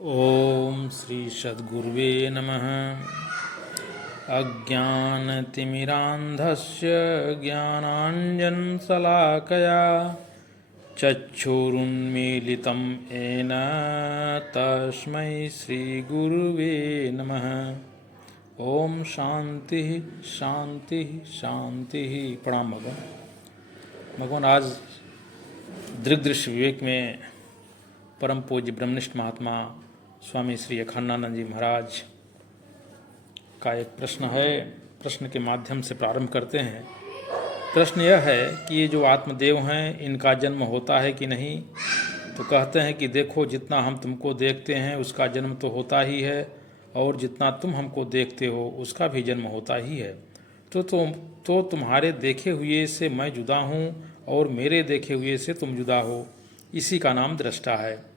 ओम श्री सद्गुरुवे नमः। अज्ञानतिमिरान्धस्य ज्ञानाञ्जनशलाकया चक्षुरुन्मीलितं येन तस्मै श्रीगुरुवे नमः। ओम शांति शांति शांति। प्रणाम भगवान। भगवान आज दृग्दृश्य विवेक में परम पूज्य ब्रह्मनिष्ठ महात्मा स्वामी श्री अखंडानंद जी महाराज का एक प्रश्न है। प्रश्न के माध्यम से प्रारंभ करते हैं। प्रश्न यह है कि ये जो आत्मदेव हैं इनका जन्म होता है कि नहीं। तो कहते हैं कि देखो, जितना हम तुमको देखते हैं उसका जन्म तो होता ही है, और जितना तुम हमको देखते हो उसका भी जन्म होता ही है। तो तुम्हारे देखे हुए से मैं जुदा हूँ और मेरे देखे हुए से तुम जुदा हो। इसी का नाम दृष्टा है।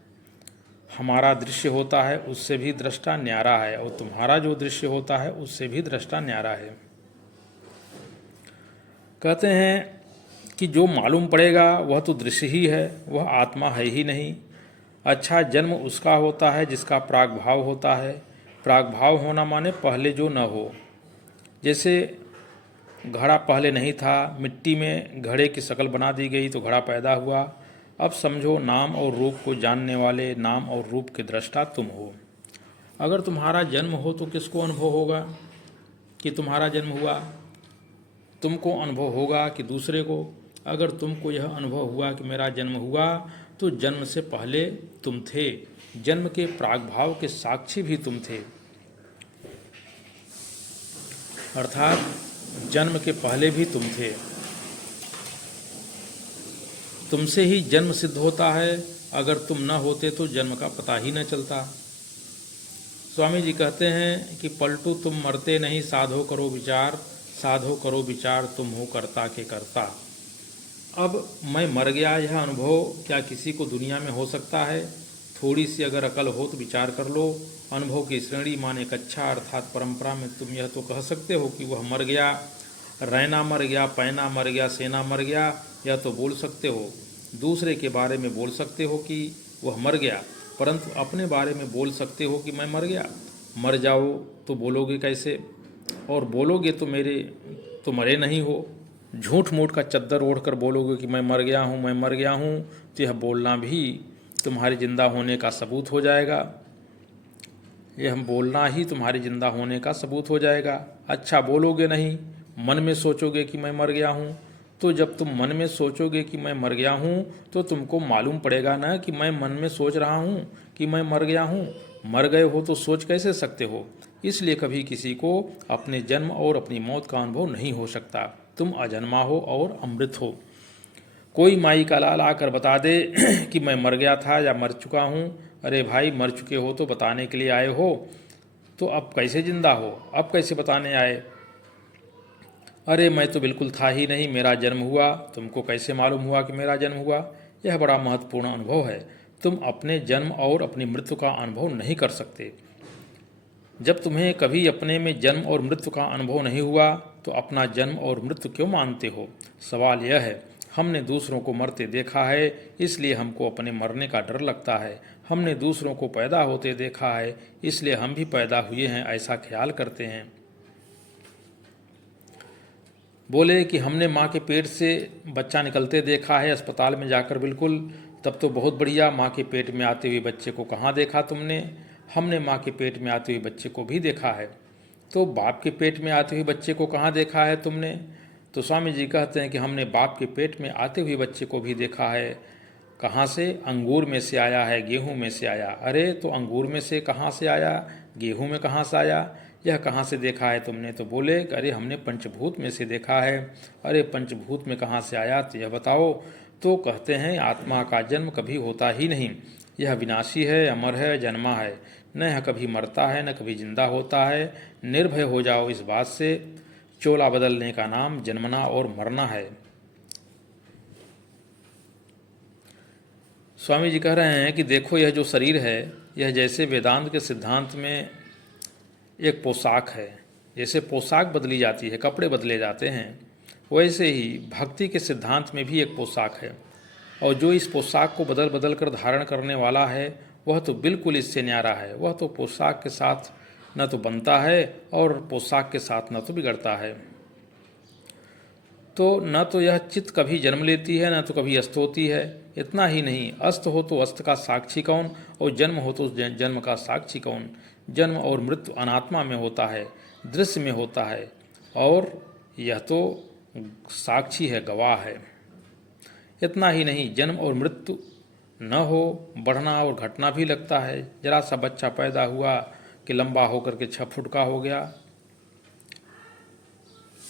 हमारा दृश्य होता है उससे भी दृष्टा न्यारा है, और तुम्हारा जो दृश्य होता है उससे भी दृष्टा न्यारा है। कहते हैं कि जो मालूम पड़ेगा वह तो दृश्य ही है, वह आत्मा है ही नहीं। अच्छा, जन्म उसका होता है जिसका प्रागभाव होता है। प्रागभाव होना माने पहले जो न हो। जैसे घड़ा पहले नहीं था, मिट्टी में घड़े की शक्ल बना दी गई तो घड़ा पैदा हुआ। अब समझो, नाम और रूप को जानने वाले, नाम और रूप के दृष्टा तुम हो। अगर तुम्हारा जन्म हो तो किसको अनुभव होगा कि तुम्हारा जन्म हुआ? तुमको अनुभव होगा कि दूसरे को? अगर तुमको यह अनुभव हुआ कि मेरा जन्म हुआ, तो जन्म से पहले तुम थे। जन्म के प्रागभाव के साक्षी भी तुम थे। अर्थात जन्म के पहले भी तुम थे। तुमसे ही जन्म सिद्ध होता है। अगर तुम न होते तो जन्म का पता ही न चलता। स्वामी जी कहते हैं कि पलटू तुम मरते नहीं, साधो करो विचार, साधो करो विचार, तुम हो कर्ता के कर्ता। अब मैं मर गया, यह अनुभव क्या किसी को दुनिया में हो सकता है? थोड़ी सी अगर अकल हो तो विचार कर लो। अनुभव की श्रेणी माने कक्षा, अर्थात परंपरा में तुम यह तो कह सकते हो कि वह मर गया, रैना मर गया, पैना मर गया, सेना मर गया, यह तो बोल सकते हो। दूसरे के बारे में बोल सकते हो कि वह मर गया, परंतु अपने बारे में बोल सकते हो कि मैं मर गया। मर जाओ तो बोलोगे कैसे? और बोलोगे तो मरे नहीं हो। झूठ मूठ का चद्दर ओढ़कर बोलोगे कि मैं मर गया हूँ, मैं मर गया हूँ, तो यह बोलना भी तुम्हारे जिंदा होने का सबूत हो जाएगा। यह बोलना ही तुम्हारे जिंदा होने का सबूत हो जाएगा। अच्छा, बोलोगे नहीं, मन में सोचोगे कि मैं मर गया हूँ। तो जब तुम मन में सोचोगे कि मैं मर गया हूँ तो तुमको मालूम पड़ेगा ना कि मैं मन में सोच रहा हूँ कि मैं मर गया हूँ। मर गए हो तो सोच कैसे सकते हो? इसलिए कभी किसी को अपने जन्म और अपनी मौत का अनुभव नहीं हो सकता। तुम अजन्मा हो और अमृत हो। कोई माई का लाल आकर बता दे कि मैं मर गया था या मर चुका हूँ। अरे भाई, मर चुके हो तो बताने के लिए आए हो, तो अब कैसे जिंदा हो? अब कैसे बताने आए? अरे मैं तो बिल्कुल था ही नहीं, मेरा जन्म हुआ। तुमको कैसे मालूम हुआ कि मेरा जन्म हुआ? यह बड़ा महत्वपूर्ण अनुभव है। तुम अपने जन्म और अपनी मृत्यु का अनुभव नहीं कर सकते। जब तुम्हें कभी अपने में जन्म और मृत्यु का अनुभव नहीं हुआ तो अपना जन्म और मृत्यु क्यों मानते हो? सवाल यह है, हमने दूसरों को मरते देखा है, इसलिए हमको अपने मरने का डर लगता है। हमने दूसरों को पैदा होते देखा है, इसलिए हम भी पैदा हुए हैं ऐसा ख्याल करते हैं। बोले कि हमने माँ के पेट से बच्चा निकलते देखा है अस्पताल में जाकर। बिल्कुल, तब तो बहुत बढ़िया। माँ के पेट में आते हुए बच्चे को कहाँ देखा तुमने? हमने माँ के पेट में आते हुए बच्चे को भी देखा है। तो बाप के पेट में आते हुए बच्चे को कहाँ देखा है तुमने? तो स्वामी जी कहते हैं कि हमने बाप के पेट में आते हुए बच्चे को भी देखा है। कहाँ से? अंगूर में से आया है, गेहूँ में से आया। अरे तो अंगूर में से कहाँ से आया, गेहूँ में कहाँ से आया? यह कहाँ से देखा है तुमने? तो बोले कि अरे हमने पंचभूत में से देखा है। अरे पंचभूत में कहाँ से आया, तो यह बताओ। तो कहते हैं आत्मा का जन्म कभी होता ही नहीं। यह विनाशी है, अमर है, जन्मा है, न यह कभी मरता है न कभी जिंदा होता है। निर्भय हो जाओ इस बात से। चोला बदलने का नाम जन्मना और मरना है। स्वामी जी कह रहे हैं कि देखो, यह जो शरीर है यह जैसे वेदांत के सिद्धांत में एक पोशाक है। जैसे पोशाक बदली जाती है, कपड़े बदले जाते हैं, वैसे ही भक्ति के सिद्धांत में भी एक पोशाक है। और जो इस पोशाक को बदल बदल कर धारण करने वाला है वह तो बिल्कुल इससे न्यारा है। वह तो पोशाक के साथ न तो बनता है और पोशाक के साथ न तो बिगड़ता है। तो न तो यह चित्त कभी जन्म लेती है, न तो कभी अस्त होती है। इतना ही नहीं, अस्त हो तो अस्त का साक्षी कौन, और जन्म हो तो जन्म का साक्षी कौन। जन्म और मृत्यु अनात्मा में होता है, दृश्य में होता है, और यह तो साक्षी है, गवाह है। इतना ही नहीं, जन्म और मृत्यु न हो, बढ़ना और घटना भी लगता है। जरा सा बच्चा पैदा हुआ कि लंबा होकर के 6 फुट का हो गया,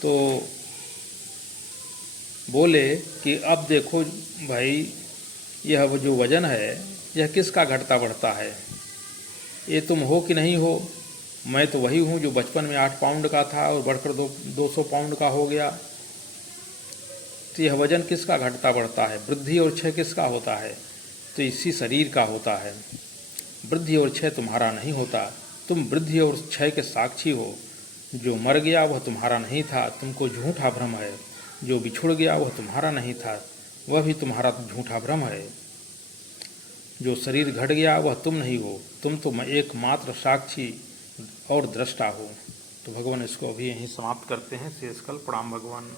तो बोले कि अब देखो भाई, यह जो वजन है यह किसका घटता बढ़ता है, ये तुम हो कि नहीं हो। मैं तो वही हूँ जो बचपन में 8 पाउंड का था और बढ़कर 200 पाउंड का हो गया। तो यह वजन किसका घटता बढ़ता है, वृद्धि और क्षय किसका होता है, तो इसी शरीर का होता है। वृद्धि और क्षय तुम्हारा नहीं होता, तुम वृद्धि और क्षय के साक्षी हो। जो मर गया वह तुम्हारा नहीं था, तुमको झूठा भ्रम है। जो बिछुड़ गया वह तुम्हारा नहीं था, वह भी तुम्हारा झूठा भ्रम है। जो शरीर घट गया वह तुम नहीं हो, तुम तो एकमात्र साक्षी और दृष्टा हो। तो भगवान इसको अभी यहीं समाप्त करते हैं। शेषकल प्रणाम भगवान।